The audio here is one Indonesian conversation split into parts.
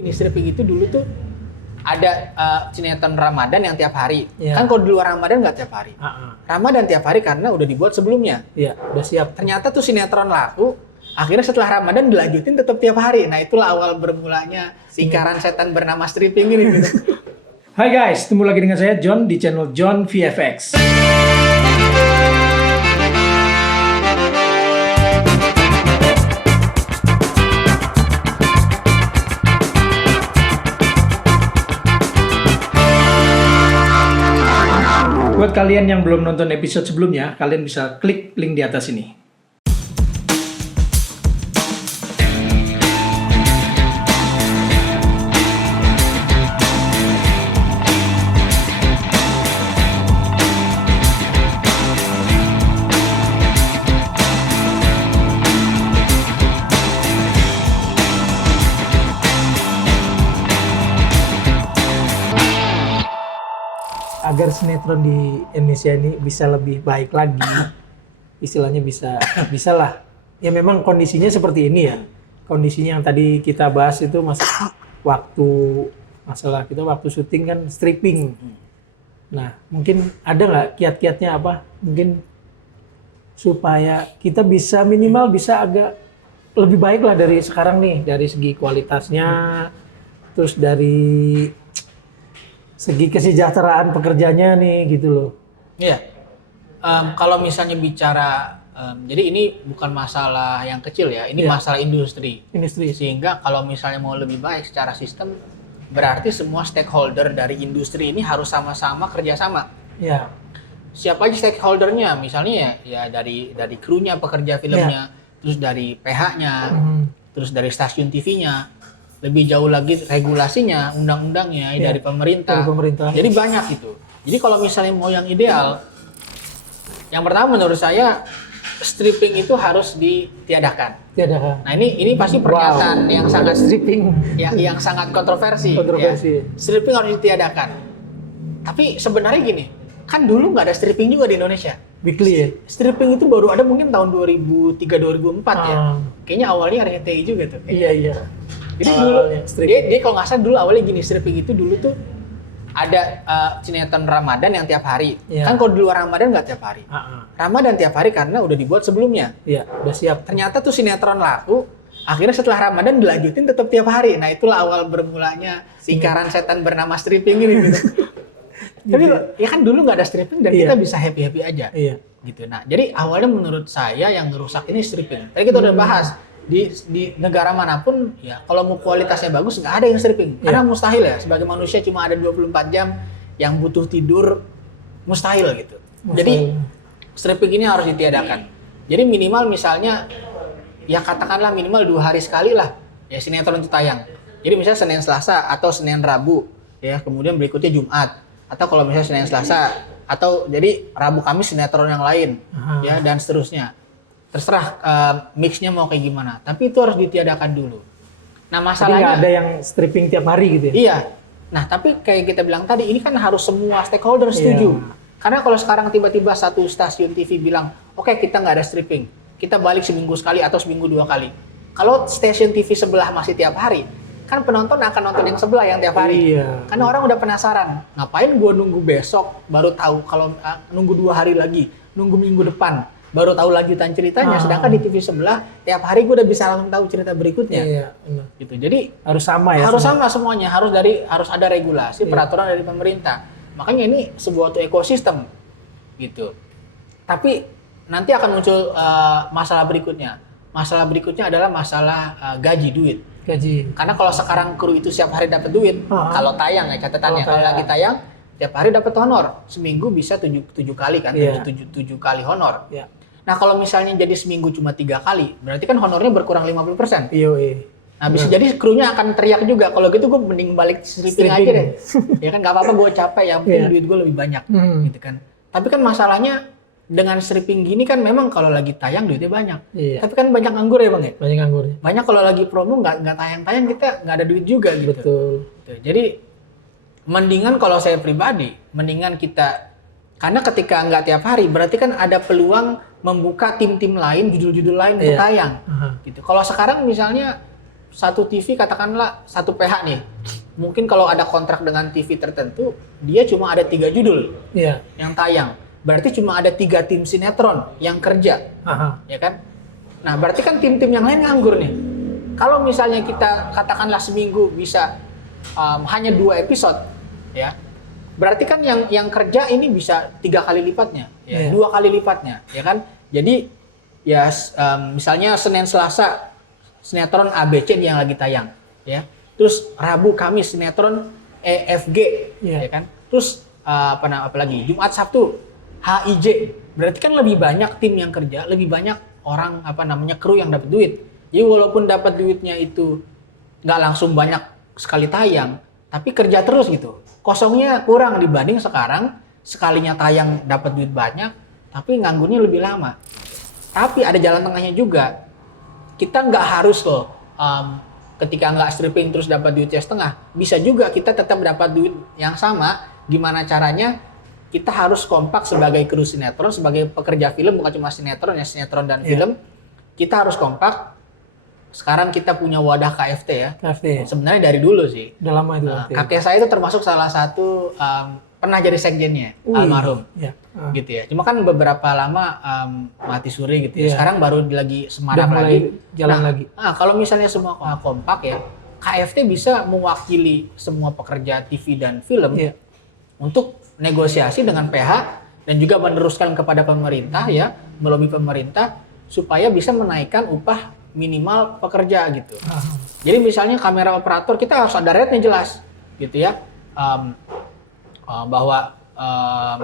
Ini stripping itu dulu tuh ada sinetron Ramadan yang tiap hari. Iya. Kan kalau di luar Ramadan nggak tiap hari. Ramadan tiap hari karena udah dibuat sebelumnya. Iya, udah siap. Ternyata tuh sinetron laku. Akhirnya setelah Ramadan dilanjutin tetap tiap hari. Nah itulah awal bermulanya lingkaran setan bernama stripping ini. Gitu. Hai guys, ketemu lagi dengan saya John di channel John VFX. Buat kalian yang belum nonton episode sebelumnya, kalian bisa klik link di atas ini. Agar sinetron di Indonesia ini bisa lebih baik lagi, istilahnya bisa lah. Ya memang kondisinya seperti ini ya. Kondisinya yang tadi kita bahas itu masalah kita waktu syuting kan stripping. Nah mungkin ada nggak kiat-kiatnya apa? Mungkin supaya kita bisa minimal bisa agak lebih baik lah dari sekarang nih, dari segi kualitasnya, terus dari segi kesejahteraan pekerjanya nih gitu loh. Iya. Kalau misalnya bicara, jadi ini bukan masalah yang kecil ya, ini masalah industri. Sehingga kalau misalnya mau lebih baik secara sistem, berarti semua stakeholder dari industri ini harus sama-sama kerjasama. Iya. Siapa aja stakeholdernya? Misalnya ya dari krunya pekerja filmnya, terus dari PH-nya, terus dari stasiun TV-nya. Lebih jauh lagi regulasinya, undang-undangnya dari pemerintah. Jadi banyak itu. Jadi kalau misalnya mau yang ideal, yang pertama menurut saya stripping itu harus ditiadakan. Nah ini pasti pernyataan yang sangat stripping, yang sangat kontroversi. Ya. Stripping harus ditiadakan. Tapi sebenarnya gini, kan dulu nggak ada stripping juga di Indonesia. Weekly ya? Stripping itu baru ada mungkin tahun 2003-2004 ya. Kayaknya awalnya RCTI juga tuh. Iya. Jadi dulu, dia kalau nggak salah dulu awalnya gini, stripping itu dulu tuh ada sinetron Ramadan yang tiap hari. Kan kalau di luar Ramadan nggak tiap hari. Ramadan tiap hari karena udah dibuat sebelumnya. Iya, udah siap. Ternyata tuh sinetron laku, akhirnya setelah Ramadan dilanjutin tetap tiap hari. Nah itulah awal bermulanya lingkaran setan bernama stripping ini. Gitu. Tapi ya kan dulu nggak ada stripping dan kita bisa happy-happy aja. Iya. Gitu. Nah jadi awalnya menurut saya yang ngerusak ini stripping. Tadi kita udah bahas. Di negara manapun ya kalau mau kualitasnya bagus nggak ada yang stripping karena mustahil ya, sebagai manusia cuma ada 24 jam yang butuh tidur, mustahil gitu. Jadi stripping ini harus ditiadakan. Jadi minimal misalnya ya katakanlah minimal 2 hari sekali lah ya sinetron itu tayang. Jadi misalnya Senin Selasa atau Senin Rabu ya, kemudian berikutnya Jumat, atau kalau misalnya Senin Selasa atau jadi Rabu Kamis sinetron yang lain ya, dan seterusnya. Terserah mixnya mau kayak gimana, tapi itu harus ditiadakan dulu. Nah masalahnya nggak ada yang stripping tiap hari gitu ya? Iya. Nah tapi kayak kita bilang tadi, ini kan harus semua stakeholder setuju. Karena kalau sekarang tiba-tiba satu stasiun TV bilang, oke, kita nggak ada stripping, kita balik seminggu sekali atau seminggu 2 kali. Kalau stasiun TV sebelah masih tiap hari, kan penonton akan nonton yang sebelah yang tiap hari. Karena orang udah penasaran, ngapain gue nunggu besok baru tahu, kalau nunggu 2 hari lagi, nunggu minggu depan baru tahu lanjutan ceritanya, sedangkan di TV sebelah tiap hari gue udah bisa langsung tahu cerita berikutnya. Gitu. Jadi harus sama ya. Harus sama semuanya, harus ada regulasi, peraturan dari pemerintah. Makanya ini sebuah ekosistem gitu. Tapi nanti akan muncul masalah berikutnya. Masalah berikutnya adalah masalah gaji, gaji. Karena kalau sekarang kru itu setiap hari dapat duit, kalau tayang ya catatannya, kalau lagi tayang tiap hari dapat honor, seminggu bisa 7 kali kan, 7 kali honor. Nah kalau misalnya jadi seminggu cuma 3 kali, berarti kan honornya berkurang 50%. Nah bisa jadi krunya akan teriak juga, kalau gitu gue mending balik stripping aja deh. Ya kan nggak apa-apa, gue capek ya, mungkin duit gue lebih banyak, gitu kan. Tapi kan masalahnya dengan stripping gini kan memang kalau lagi tayang duitnya banyak. Tapi kan banyak nganggur ya bang ya. Banyak nganggur. Banyak kalau lagi promo nggak tayang-tayang kita nggak ada duit juga gitu. Betul. Jadi mendingan kalau saya pribadi, mendingan kita, karena ketika nggak tiap hari, berarti kan ada peluang membuka tim-tim lain, judul-judul lain untuk tayang. Gitu. Kalau sekarang misalnya satu TV katakanlah satu PH nih, mungkin kalau ada kontrak dengan TV tertentu, dia cuma ada 3 judul Iya. yang tayang. Berarti cuma ada 3 tim sinetron yang kerja, Aha. ya kan? Nah, berarti kan tim-tim yang lain nganggur nih. Kalau misalnya kita katakanlah seminggu bisa hanya 2 episode, ya, berarti kan yang kerja ini bisa 3 kali lipatnya, ya, 2 kali lipatnya, ya kan? Jadi ya misalnya Senin Selasa sinetron ABC yang lagi tayang, ya. Terus Rabu Kamis sinetron EFG, ya kan? Terus apa lagi? Jumat Sabtu HIJ. Berarti kan lebih banyak tim yang kerja, lebih banyak orang kru yang dapat duit. Jadi walaupun dapat duitnya itu nggak langsung banyak sekali tayang, tapi kerja terus gitu. Kosongnya kurang dibanding sekarang sekalinya tayang dapat duit banyak, tapi nganggurnya lebih lama. Tapi ada jalan tengahnya juga. Kita nggak harus loh ketika nggak stripping terus dapat duitnya setengah. Bisa juga kita tetap dapat duit yang sama. Gimana caranya? Kita harus kompak sebagai kru sinetron, sebagai pekerja film, bukan cuma sinetron ya, sinetron dan film. Kita harus kompak. Sekarang kita punya wadah KFT ya. KFT. Sebenarnya dari dulu sih. Udah lama itu. Kakek saya itu termasuk salah satu pernah jadi sekjennya, almarhum. Ya. Gitu ya. Cuma kan beberapa lama mati suri gitu ya. Sekarang baru lagi semarak mulai lagi. Jalan lagi. Kalau misalnya semua kompak ya, KFT bisa mewakili semua pekerja TV dan film untuk negosiasi dengan PH dan juga meneruskan kepada pemerintah ya, melobi pemerintah supaya bisa menaikkan upah minimal pekerja gitu. Jadi misalnya kamera operator kita harus ada rate-nya jelas gitu ya, bahwa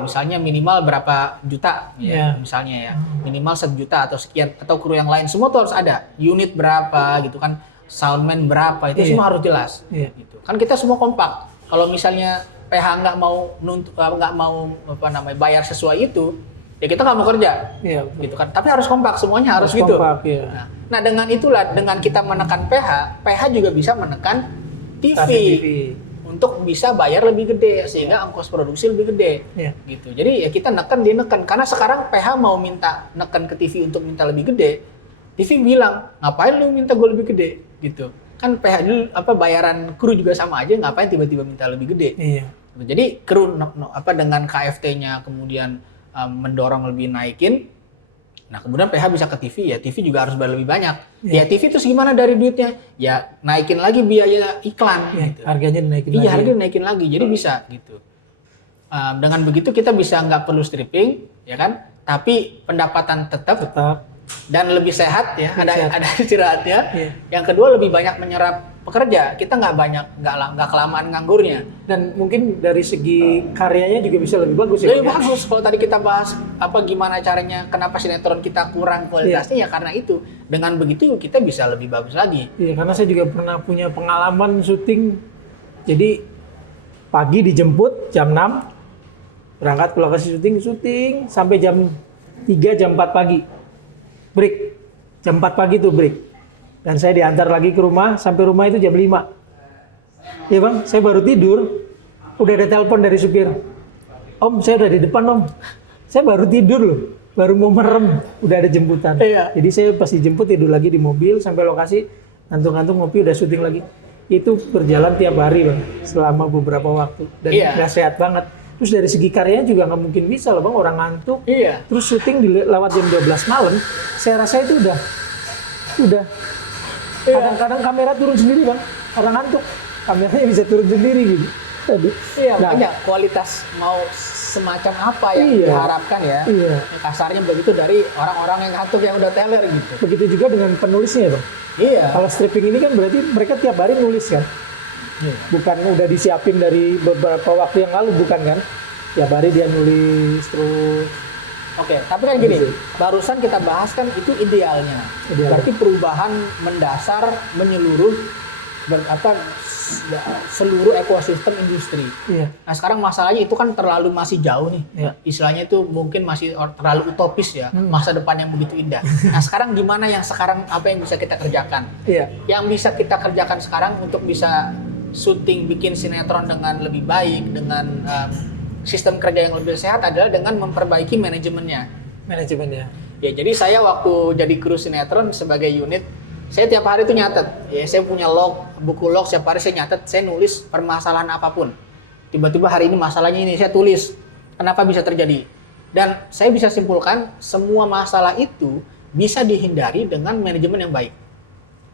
misalnya minimal berapa juta ya, misalnya ya, minimal 1 juta atau sekian, atau kru yang lain semua tuh harus ada, unit berapa gitu kan, soundman berapa, itu semua harus jelas gitu. Kan kita semua kompak. Kalau misalnya PH nggak mau bayar sesuai itu, ya kita nggak mau kerja, gitu kan. Tapi harus kompak, semuanya harus gitu. Kompak, Nah dengan itulah, dengan kita menekan PH juga bisa menekan TV untuk bisa bayar lebih gede sehingga ongkos produksi lebih gede, gitu. Jadi ya kita neken, karena sekarang PH mau minta neken ke TV untuk minta lebih gede, TV bilang ngapain lu minta gue lebih gede, gitu. Kan PH dulu bayaran kru juga sama aja, ngapain tiba-tiba minta lebih gede. Jadi kru dengan KFT-nya kemudian mendorong lebih naikin. Nah, kemudian PH bisa ke TV, ya TV juga harus bayar lebih banyak. Ya TV terus gimana dari duitnya? Ya naikin lagi biaya iklan gitu. Harganya dinaikin lagi. Iya, harganya dinaikin lagi. Jadi bisa gitu. Dengan begitu kita bisa nggak perlu stripping, ya kan? Tapi pendapatan tetap. Dan lebih sehat ya, ada istirahatnya. Yang kedua lebih banyak menyerap pekerja, kita nggak kelamaan nganggurnya. Dan mungkin dari segi karyanya juga bisa lebih bagus ya. Lebih bagus. Kalau tadi kita bahas gimana caranya, kenapa sinetron kita kurang kualitasnya, ya karena itu. Dengan begitu kita bisa lebih bagus lagi. Iya, karena saya juga pernah punya pengalaman syuting. Jadi pagi dijemput jam 6, berangkat ke lokasi syuting sampai jam 3, jam 4 pagi. Break. Jam 4 pagi tuh break. Dan saya diantar lagi ke rumah, sampai rumah itu jam 5. Iya bang, saya baru tidur, udah ada telepon dari supir. Om, saya udah di depan om. Saya baru tidur loh, baru mau merem, udah ada jemputan. Jadi saya pas dijemput tidur lagi di mobil, sampai lokasi, ngantuk-ngantuk ngopi, udah syuting lagi. Itu berjalan tiap hari bang, selama beberapa waktu. Dan udah sehat banget. Terus dari segi karyanya juga nggak mungkin bisa loh bang, orang ngantuk. Terus syuting lewat jam 12 malam, saya rasa itu udah kadang-kadang kamera turun sendiri bang, orang ngantuk, kameranya bisa turun sendiri gitu. Makanya kualitas mau semacam apa yang diharapkan ya. Kasarnya begitu dari orang-orang yang ngantuk yang udah teler gitu. Begitu juga dengan penulisnya bang. Kalau stripping ini kan berarti mereka tiap hari nulis kan. Bukan udah disiapin dari beberapa waktu yang lalu, bukan kan? Tiap hari dia nulis terus. Oke, tapi kan gini, barusan kita bahas kan itu idealnya. Berarti perubahan mendasar menyeluruh seluruh ekosistem industri. Nah sekarang masalahnya itu kan masih jauh nih. Istilahnya itu mungkin masih terlalu utopis ya, masa depan yang begitu indah. Nah sekarang gimana apa yang bisa kita kerjakan? Yang bisa kita kerjakan sekarang untuk bisa syuting, bikin sinetron dengan lebih baik, dengan sistem kerja yang lebih sehat adalah dengan memperbaiki manajemennya. Ya, jadi saya waktu jadi kru sinetron sebagai unit Saya tiap hari tuh nyatet, ya saya punya buku log, setiap hari saya nyatet, saya nulis permasalahan apapun. Tiba-tiba hari ini masalahnya ini, saya tulis kenapa bisa terjadi. Dan saya bisa simpulkan semua masalah itu bisa dihindari dengan manajemen yang baik.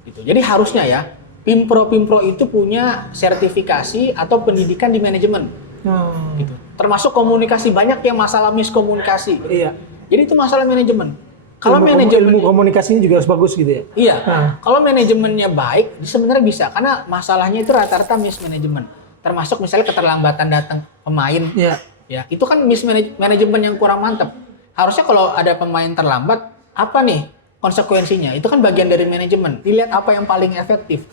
Gitu. Jadi harusnya ya, Pimpro itu punya sertifikasi atau pendidikan di manajemen. Gitu. Termasuk komunikasi, banyak yang masalah miskomunikasi. Gitu. Iya. Jadi itu masalah manajemen. Kalau ilmu komunikasinya juga harus bagus gitu ya? Iya. Kalau manajemennya baik, sebenarnya bisa. Karena masalahnya itu rata-rata mismanajemen. Termasuk misalnya keterlambatan datang pemain. Iya. Ya, itu kan mismanajemen yang kurang mantap. Harusnya kalau ada pemain terlambat, apa nih konsekuensinya? Itu kan bagian dari manajemen. Dilihat apa yang paling efektif.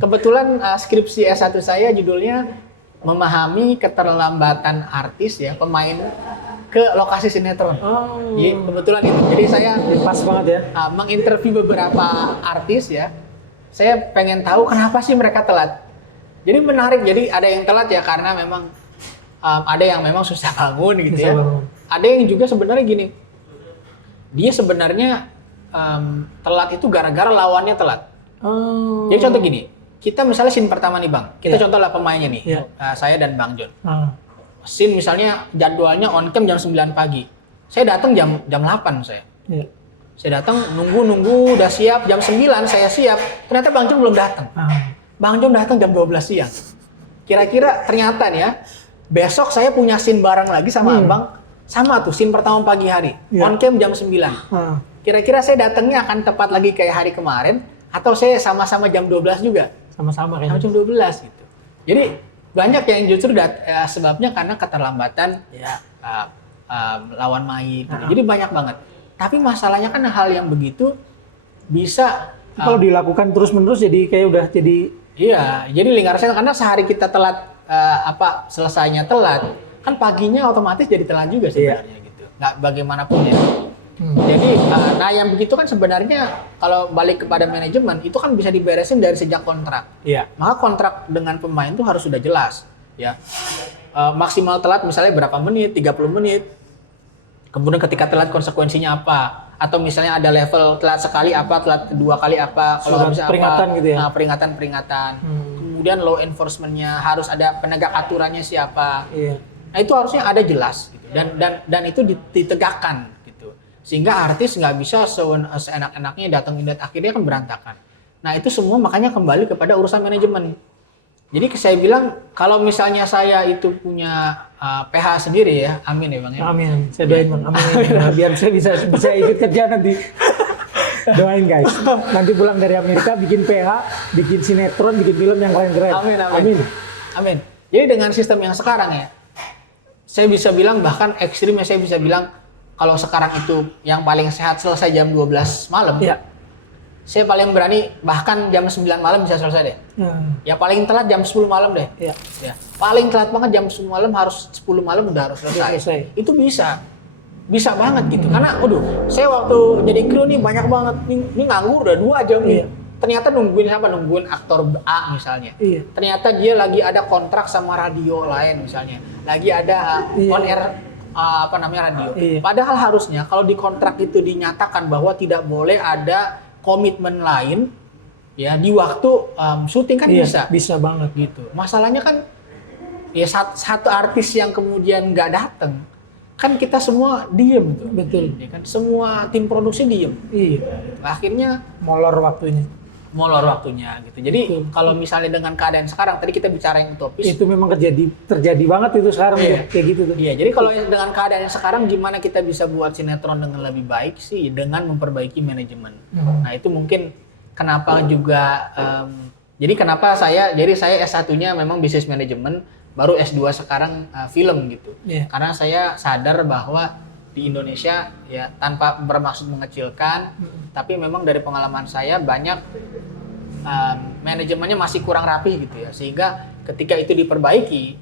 Kebetulan skripsi S1 saya judulnya memahami keterlambatan artis ya, pemain ke lokasi sinetron. Jadi kebetulan itu. Jadi saya pas banget ya. Menginterview beberapa artis ya. Saya pengen tahu kenapa sih mereka telat. Jadi menarik. Jadi ada yang telat ya karena memang ada yang memang susah bangun gitu ya. Ada yang juga sebenarnya gini. Dia sebenarnya telat itu gara-gara lawannya telat. Jadi contoh gini. Kita misalnya scene pertama nih Bang. Kita contoh lah pemainnya nih. Saya dan Bang John. Scene misalnya jadwalnya on cam jam 9 pagi. Saya datang jam 8 saya. Saya datang nunggu udah siap jam 9 saya siap. Ternyata Bang John belum datang. Bang John datang jam 12 siang. Kira-kira ternyata nih ya, besok saya punya scene bareng lagi sama Abang. Sama tuh scene pertama pagi hari. On cam jam 9. Kira-kira saya datangnya akan tepat lagi kayak hari kemarin atau saya sama-sama jam 12 juga? Sama-sama kayaknya. Jam 12 gitu. Jadi banyak yang justru sebabnya karena keterlambatan lawan main. Gitu. Jadi banyak banget. Tapi masalahnya kan hal yang begitu bisa kalau dilakukan terus-menerus jadi kayak udah jadi jadi lingkaran setan. Karena sehari kita telat selesainya telat, kan paginya otomatis jadi telat juga sebenarnya gitu. Nggak bagaimanapun ya. Jadi yang begitu kan sebenarnya kalau balik kepada manajemen itu kan bisa diberesin dari sejak kontrak. Maka kontrak dengan pemain itu harus sudah jelas, ya. Maksimal telat misalnya berapa menit, 30 menit. Kemudian ketika telat konsekuensinya apa? Atau misalnya ada level telat sekali apa, telat kedua kali apa, kalau bisa peringatan apa? Gitu ya. Peringatan. Kemudian law enforcement-nya harus ada penegak aturannya siapa. Nah itu harusnya ada jelas gitu. Dan itu ditegakkan. Sehingga artis nggak bisa seenak-enaknya datang akhirnya kan berantakan. Nah itu semua makanya kembali kepada urusan manajemen. Jadi saya bilang kalau misalnya saya itu punya PH sendiri ya, amin ya Bang ya. Amin, saya doain Bang, amin. Biar saya bisa ikut kerja nanti. Doain guys, nanti pulang dari Amerika bikin PH, bikin sinetron, bikin film yang keren-keren. Amin. Jadi dengan sistem yang sekarang ya, saya bisa bilang bahkan ekstrimnya saya bisa bilang kalau sekarang itu yang paling sehat selesai jam 12 malam, saya paling berani bahkan jam 9 malam bisa selesai deh. Ya paling telat jam 10 malam deh. Ya. Paling telat banget jam 10 malam harus 10 malam udah harus selesai. Itu bisa banget gitu. Karena saya waktu jadi kru nih banyak banget, ini nganggur udah 2 jam nih. Ternyata nungguin aktor A misalnya. Ternyata dia lagi ada kontrak sama radio lain misalnya. Lagi ada on air radio. Padahal harusnya kalau di kontrak itu dinyatakan bahwa tidak boleh ada komitmen lain ya di waktu syuting kan bisa banget gitu. Masalahnya kan ya satu artis yang kemudian nggak datang kan kita semua diem tuh. Betul. Ya kan semua tim produksi diem. Akhirnya molor waktunya gitu. Jadi kalau misalnya dengan keadaan sekarang tadi kita bicara yang utopis itu memang terjadi banget itu sekarang kayak gitu tuh. Jadi kalau dengan keadaan yang sekarang gimana kita bisa buat sinetron dengan lebih baik sih dengan memperbaiki manajemen. Nah, itu mungkin kenapa juga jadi saya S1-nya memang bisnis manajemen, baru S2 sekarang film gitu. Karena saya sadar bahwa di Indonesia ya tanpa bermaksud mengecilkan, tapi memang dari pengalaman saya banyak manajemennya masih kurang rapi gitu ya, sehingga ketika itu diperbaiki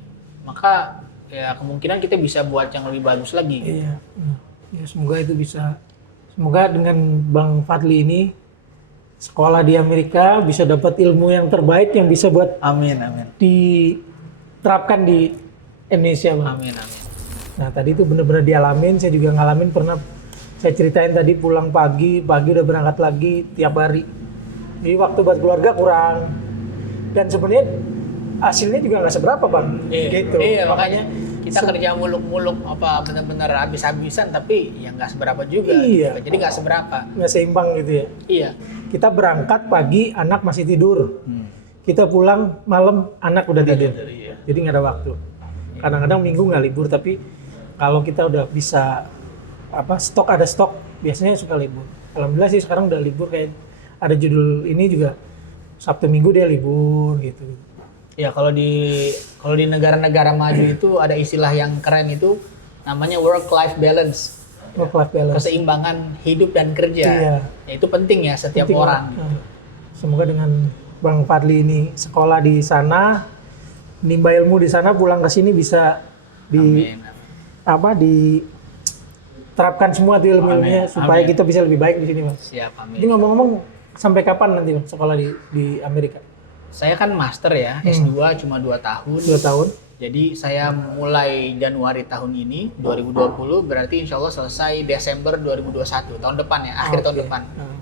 maka ya kemungkinan kita bisa buat yang lebih bagus lagi. Ya semoga itu bisa, semoga dengan Bang Fadli ini sekolah di Amerika bisa dapat ilmu yang terbaik yang bisa buat diterapkan di Indonesia Bang. Amin. Nah tadi itu benar-benar dialamin, saya juga ngalamin, pernah saya ceritain tadi pulang pagi udah berangkat lagi tiap hari. Jadi waktu buat keluarga kurang. Dan sebenarnya hasilnya juga nggak seberapa bang. Gitu. Iya, makanya kita kerja muluk-muluk apa benar-benar habis-habisan tapi ya nggak seberapa juga. Iya. Gitu. Jadi nggak seberapa. Nggak seimbang gitu ya. Iya. Kita berangkat pagi, anak masih tidur. Kita pulang malam, anak udah tidur. Iya. Jadi nggak ada waktu. Kadang-kadang minggu nggak libur, tapi kalau kita udah bisa ada stok, biasanya suka libur. Alhamdulillah sih sekarang udah libur, kayak ada judul ini juga Sabtu Minggu dia libur gitu. Ya kalau di negara-negara maju itu ada istilah yang keren itu namanya work life balance. Work life balance. Keseimbangan hidup dan kerja. Iya. Ya, itu penting ya setiap Penting orang. lah. Semoga dengan Bang Fadli ini sekolah di sana, nimba ilmu di sana, pulang ke sini bisa Amin. diterapkan semua tuh ilmu-ilmunya supaya Amin. kita bisa lebih baik di sini, Bang. Siap, amin. Jadi ngomong-ngomong, sampai kapan nanti Bang, sekolah di Amerika? Saya kan master ya, S2 cuma 2 tahun. 2 tahun? Jadi saya mulai Januari tahun ini, 2020, berarti insya Allah selesai Desember 2021, tahun depan ya, akhir tahun Oke. depan. Nah,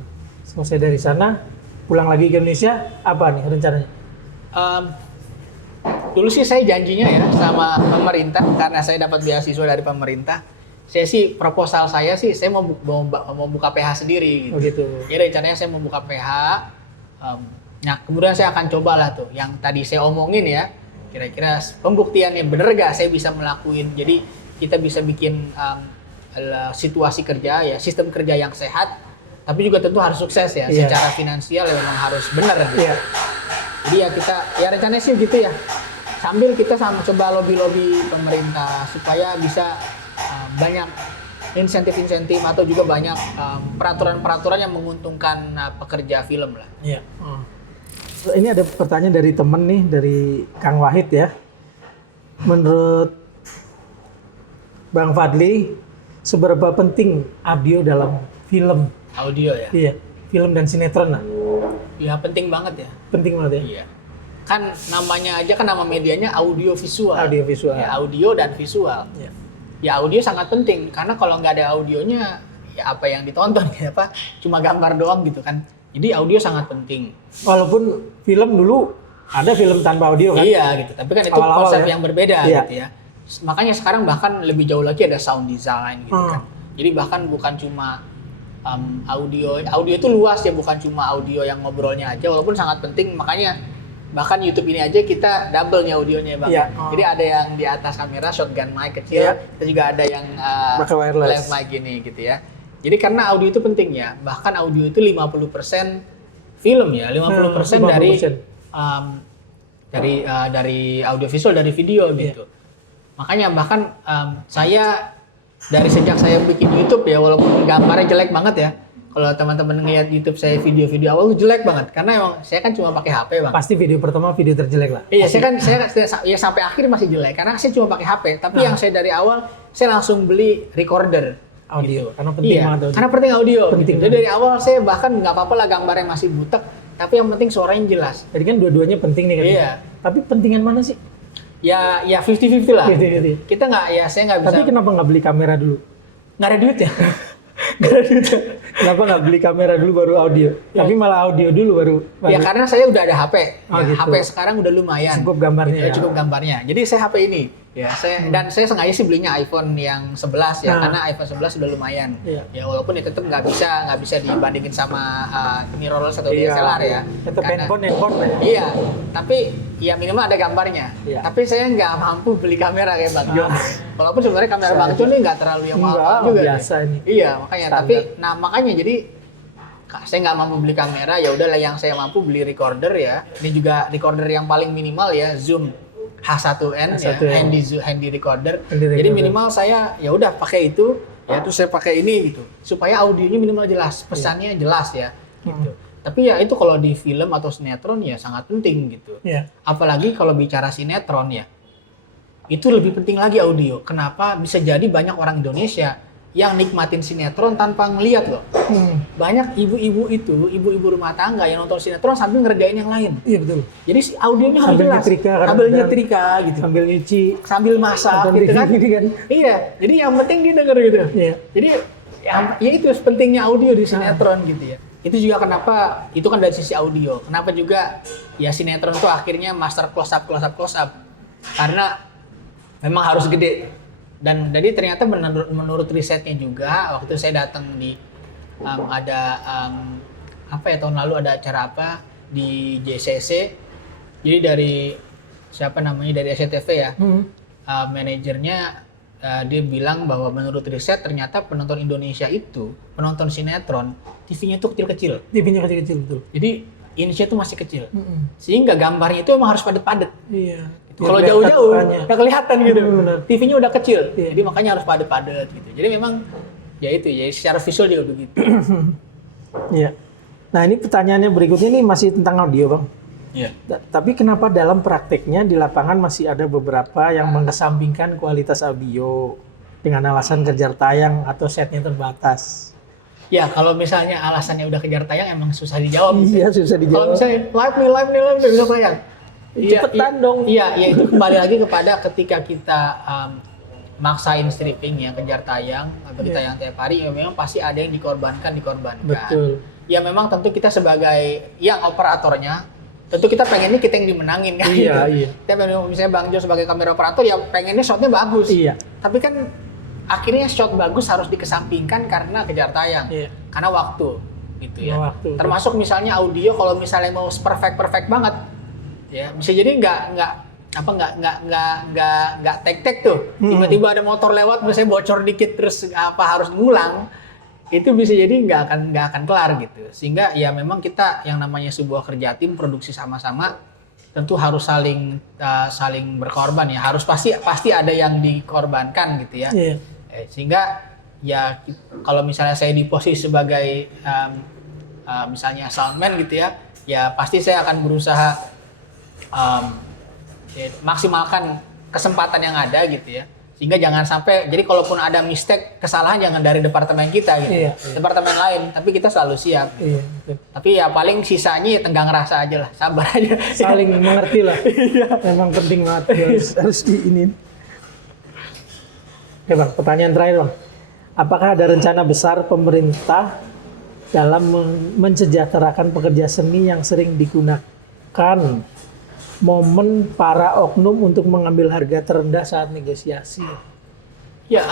selesai dari sana, pulang lagi ke Indonesia, apa nih rencananya? Dulu sih saya janjinya ya sama pemerintah, karena saya dapat beasiswa dari pemerintah. Saya sih, proposal saya sih, saya mau buka PH sendiri. Oh gitu. Jadi rencananya saya mau buka PH. Nah, kemudian saya akan cobalah tuh yang tadi saya omongin ya. Kira-kira pembuktiannya bener gak saya bisa melakuin. Jadi kita bisa bikin situasi kerja ya, sistem kerja yang sehat. Tapi juga tentu harus sukses ya. Iya. Secara finansial ya memang harus benar. Gitu. Iya. Jadi ya kita, ya rencananya sih gitu ya. Sambil kita coba lobby-lobby pemerintah supaya bisa banyak insentif-insentif atau juga banyak peraturan-peraturan yang menguntungkan pekerja film lah. Iya. Ini ada pertanyaan dari temen nih, dari Kang Wahid ya. Menurut Bang Fadli, seberapa penting audio dalam film? Audio ya? Iya, film dan sinetron lah. Ya penting banget ya. Penting banget ya. Iya. Kan namanya aja kan nama medianya audio visual. Audio visual. Ya, audio dan visual. Iya. Ya audio sangat penting karena kalau nggak ada audionya ya apa yang ditonton ya apa cuma gambar doang gitu kan. Jadi audio sangat penting. Walaupun film dulu ada film tanpa audio kan? Iya gitu. Tapi kan itu Awal-awal konsep ya? yang berbeda Iya. gitu ya. Makanya sekarang bahkan lebih jauh lagi ada sound design gitu kan. Jadi bahkan bukan cuma audio itu luas ya, bukan cuma audio yang ngobrolnya aja walaupun sangat penting. Makanya bahkan YouTube ini aja kita double nya audionya Bang. Iya. Jadi ada yang di atas kamera shotgun mic kecil, Iya. kita juga ada yang pakai wireless. live mic gini gitu ya. Jadi karena audio itu penting ya, bahkan audio itu 50% film ya, 50% dari 50%. Dari audiovisual, dari video gitu. Makanya bahkan saya dari sejak saya bikin YouTube ya, walaupun gambarnya jelek banget ya. Kalau teman-teman ngeliat YouTube saya video-video awal itu jelek banget karena emang saya kan cuma pakai HP Bang. Pasti video pertama video terjelek lah. Iya, saya ya sampai akhir masih jelek karena saya cuma pakai HP. Tapi yang saya dari awal saya langsung beli recorder Audio, gitu. karena penting banget audio. Karena penting audio. Penting Gitu. Jadi dari awal saya bahkan nggak apa-apa lah gambarnya masih butek, tapi yang penting suaranya jelas. Jadi kan dua-duanya penting nih kan. Iya. Tapi pentingan mana sih? Ya 50-50 lah. 50-50. Kita nggak, ya saya nggak bisa. Tapi kenapa nggak beli kamera dulu? Nggak ada duit ya. Nggak ada duit. Kenapa nggak beli kamera dulu baru audio? Tapi malah audio dulu baru. Ya karena saya udah ada HP. Oh, Ya, gitu. HP sekarang udah lumayan. Cukup gambarnya Gitu, ya. cukup gambarnya. Jadi saya HP ini. Ya, dan saya sengaja sih belinya iPhone yang 11 ya, Nah. karena iPhone 11 sudah lumayan. Iya. Ya walaupun ya tetap nggak bisa dibandingin sama mirrorless atau Iya. DSLR ya. Tetap Karena- handphone lah. Iya, tapi ya minimal ada gambarnya. Iya. Tapi saya nggak mampu beli kamera kayak Bang Jon. Walaupun sebenarnya kamera Saya- Bang Jon ini nggak terlalu yang mahal Enggak, juga. biasa nih. ini. Iya, makanya. Standar. Tapi, makanya jadi saya nggak mampu beli kamera, ya udahlah yang saya mampu beli recorder ya. Ini juga recorder yang paling minimal ya, Zoom H1N, H1N. ya, handy recorder. Handy Jadi recorder. minimal saya ya udah pakai itu, ya terus saya pakai ini gitu, supaya audionya minimal jelas, pesannya jelas ya, gitu. Tapi ya itu kalau di film atau sinetron ya sangat penting gitu. Iya. Apalagi kalau bicara sinetron ya, itu lebih penting lagi audio. Kenapa? Bisa jadi banyak orang Indonesia yang nikmatin sinetron tanpa ngeliat loh. Banyak ibu-ibu rumah tangga yang nonton sinetron sambil ngerjain yang lain. Iya betul. Jadi si audionya harus Sambil jelas. nyetrika, Sambil kadang-kadang. nyetrika gitu. Sambil nyuci. Sambil masak Nonton gitu kan. TV kan. Iya, jadi yang penting dia denger gitu. Iya. Jadi ya itu pentingnya audio di sinetron gitu ya. Itu juga kenapa, itu kan dari sisi audio. Kenapa juga ya sinetron tuh akhirnya master close up. Karena memang harus gede. Dan jadi ternyata menurut risetnya juga, waktu saya datang di tahun lalu ada acara apa di JCC. Jadi dari dari SCTV ya, manajernya dia bilang bahwa menurut riset ternyata penonton Indonesia itu, penonton sinetron, TV-nya itu kecil-kecil. TV-nya kecil-kecil, betul. Jadi Indonesia itu masih kecil. Sehingga gambarnya itu emang harus padat-padat. Iya. Kalau jauh-jauh nggak kelihatan gitu. TV-nya udah kecil. Iya. Jadi makanya harus padat-padat gitu. Jadi memang ya itu ya secara visual juga begitu. Iya. Nah, ini pertanyaannya berikutnya ini masih tentang audio, Bang. Iya. Tapi kenapa dalam prakteknya di lapangan masih ada beberapa yang mengesampingkan kualitas audio dengan alasan kejar tayang atau setnya terbatas? Ya, kalau misalnya alasannya udah kejar tayang emang susah dijawab. Iya, susah dijawab. Kalau misalnya live nih bisa tayang. Cepetan dong. Iya, itu kembali lagi kepada ketika kita maksain stripping ya, kejar tayang atau ditayang tiap hari, ya memang pasti ada yang dikorbankan. Betul. Ya memang tentu kita sebagai yang operatornya, tentu kita pengennya kita yang dimenangin kan. Iya. Kita misalnya Bang Jo sebagai kamera operator ya pengennya shotnya bagus. Iya. Tapi kan akhirnya shot bagus harus dikesampingkan karena kejar tayang. Iya. Karena waktu gitu ya. Waktu. Termasuk misalnya audio kalau misalnya mau perfect banget ya bisa jadi nggak tek tuh. Tiba-tiba ada motor lewat misalnya bocor dikit terus harus ngulang. Itu bisa jadi nggak akan kelar gitu. Sehingga ya memang kita yang namanya sebuah kerja tim produksi sama-sama tentu harus saling berkorban ya. Harus pasti ada yang dikorbankan gitu ya. Iya. Sehingga ya kalau misalnya saya di posisi sebagai misalnya soundman gitu ya, ya pasti saya akan berusaha maksimalkan kesempatan yang ada gitu ya. Sehingga jangan sampai, jadi kalaupun ada mistake, kesalahan jangan dari departemen kita gitu. Iya. Departemen lain, tapi kita selalu siap. Iya. Tapi ya paling sisanya ya tenggang rasa aja lah, sabar aja. Saling mengerti lah. Memang penting banget harus diinin. Oke Bang, pertanyaan terakhir Bang. Apakah ada rencana besar pemerintah dalam mensejahterakan pekerja seni yang sering digunakan momen para oknum untuk mengambil harga terendah saat negosiasi? Ya,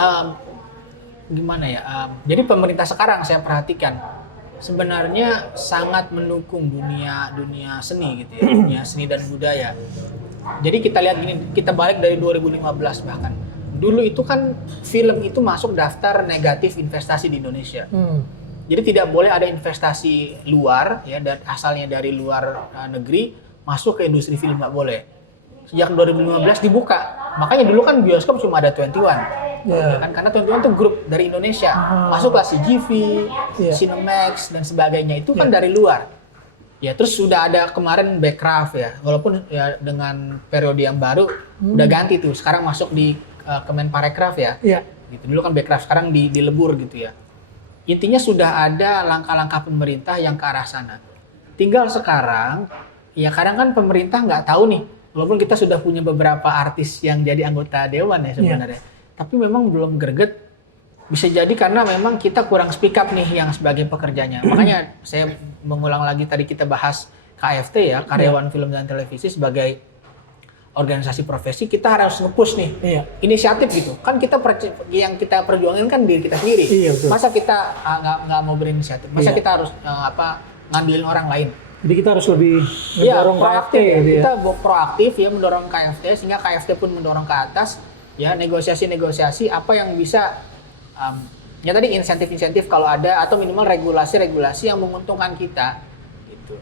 gimana ya? Jadi pemerintah sekarang saya perhatikan sebenarnya sangat mendukung dunia seni gitu ya, dunia seni dan budaya. Jadi kita lihat gini, kita balik dari 2015 bahkan. Dulu itu kan film itu masuk daftar negatif investasi di Indonesia. Jadi tidak boleh ada investasi luar ya, dan asalnya dari luar negeri masuk ke industri film, nggak boleh. Sejak 2015 dibuka. Makanya dulu kan bioskop cuma ada 21. Ya kan? Karena 21 itu grup dari Indonesia. Masuklah CGV, Cinemax dan sebagainya itu kan dari luar. Ya terus sudah ada kemarin Backcraft ya. Walaupun ya dengan periode yang baru udah ganti tuh. Sekarang masuk di Kemenparekraf ya. Gitu. Dulu kan Backcraft, sekarang dilebur gitu ya. Intinya sudah ada langkah-langkah pemerintah yang ke arah sana. Tinggal sekarang ya kadang kan pemerintah nggak tahu nih, walaupun kita sudah punya beberapa artis yang jadi anggota dewan ya sebenarnya, tapi memang belum greget. Bisa jadi karena memang kita kurang speak up nih yang sebagai pekerjanya. Makanya saya mengulang lagi tadi kita bahas KFT ya, Karyawan Film dan Televisi sebagai organisasi profesi, kita harus nge-push nih inisiatif gitu. Kan kita yang kita perjuangin kan diri kita sendiri. Masa kita nggak mau berinisiatif? Masa kita harus ngandelin orang lain? Jadi kita harus lebih mendorong KFT gitu ya. Kita proaktif ya mendorong KFT sehingga KFT pun mendorong ke atas ya, negosiasi apa yang bisa ya tadi insentif kalau ada, atau minimal regulasi yang menguntungkan kita gitu.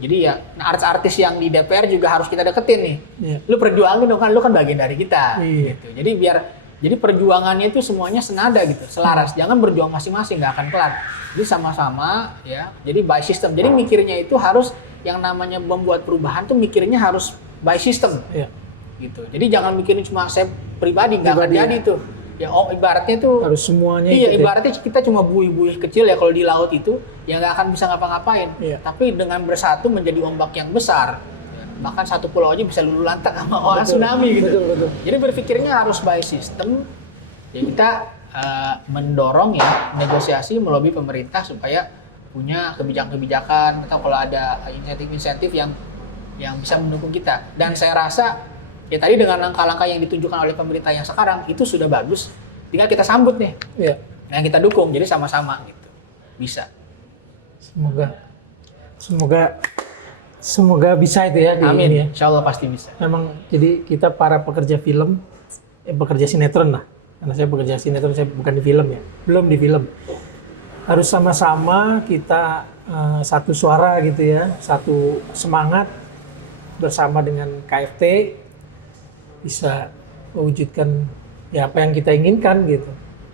Jadi ya artis-artis yang di DPR juga harus kita deketin nih. Lu perjuangin dong, kan lu kan bagian dari kita gitu. Jadi perjuangannya itu semuanya senada gitu, selaras. Jangan berjuang masing-masing, nggak akan kelar. Jadi sama-sama ya. Jadi by system. Jadi mikirnya itu harus yang namanya membuat perubahan tuh mikirnya harus by system. Gitu. Jadi jangan mikirin cuma saya pribadi, nggak akan jadi tuh. Ya ibaratnya tuh harus semuanya. Iya, ibaratnya kita cuma buih-buih kecil ya kalau di laut itu ya nggak akan bisa ngapa-ngapain. Tapi dengan bersatu menjadi ombak yang besar. Bahkan satu pulau aja bisa luluh lantak sama orang tsunami gitu. Betul. Jadi berpikirnya harus by system. Ya kita mendorong ya negosiasi melobi pemerintah supaya punya kebijakan-kebijakan atau kalau ada insentif-insentif yang bisa mendukung kita. Dan saya rasa ya tadi dengan langkah-langkah yang ditunjukkan oleh pemerintah yang sekarang itu sudah bagus. Tinggal kita sambut nih. Iya. Yang kita dukung. Jadi sama-sama gitu. Bisa. Semoga bisa itu ya di Amin. ini ya. Insya Allah pasti bisa. Memang jadi kita para pekerja film, pekerja sinetron lah. Karena saya pekerja sinetron, saya bukan di film ya. Belum di film. Harus sama-sama kita satu suara gitu ya, satu semangat bersama dengan KFT bisa mewujudkan ya apa yang kita inginkan gitu.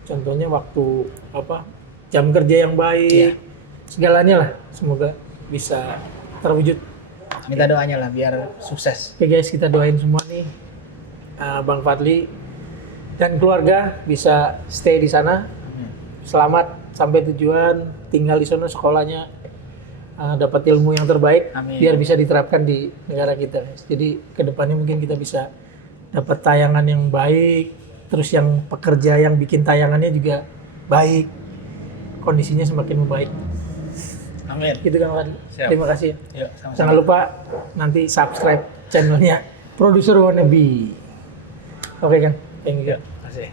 Contohnya waktu jam kerja yang baik, segalanya lah. Semoga bisa terwujud. Minta doanya lah biar sukses. Oke guys, kita doain semua nih Bang Fadli dan keluarga bisa stay di sana. Selamat sampai tujuan, tinggal di sana sekolahnya, dapat ilmu yang terbaik. Amin. Biar bisa diterapkan di negara kita. Jadi kedepannya mungkin kita bisa dapat tayangan yang baik, terus yang pekerja yang bikin tayangannya juga baik, kondisinya semakin membaik. Amin. Gitu kan Fadli. Siap. Terima kasih. Yuk, sama-sama. Jangan lupa nanti subscribe channelnya Produser Wannabe. Oke kan? Thank you. Terima kasih.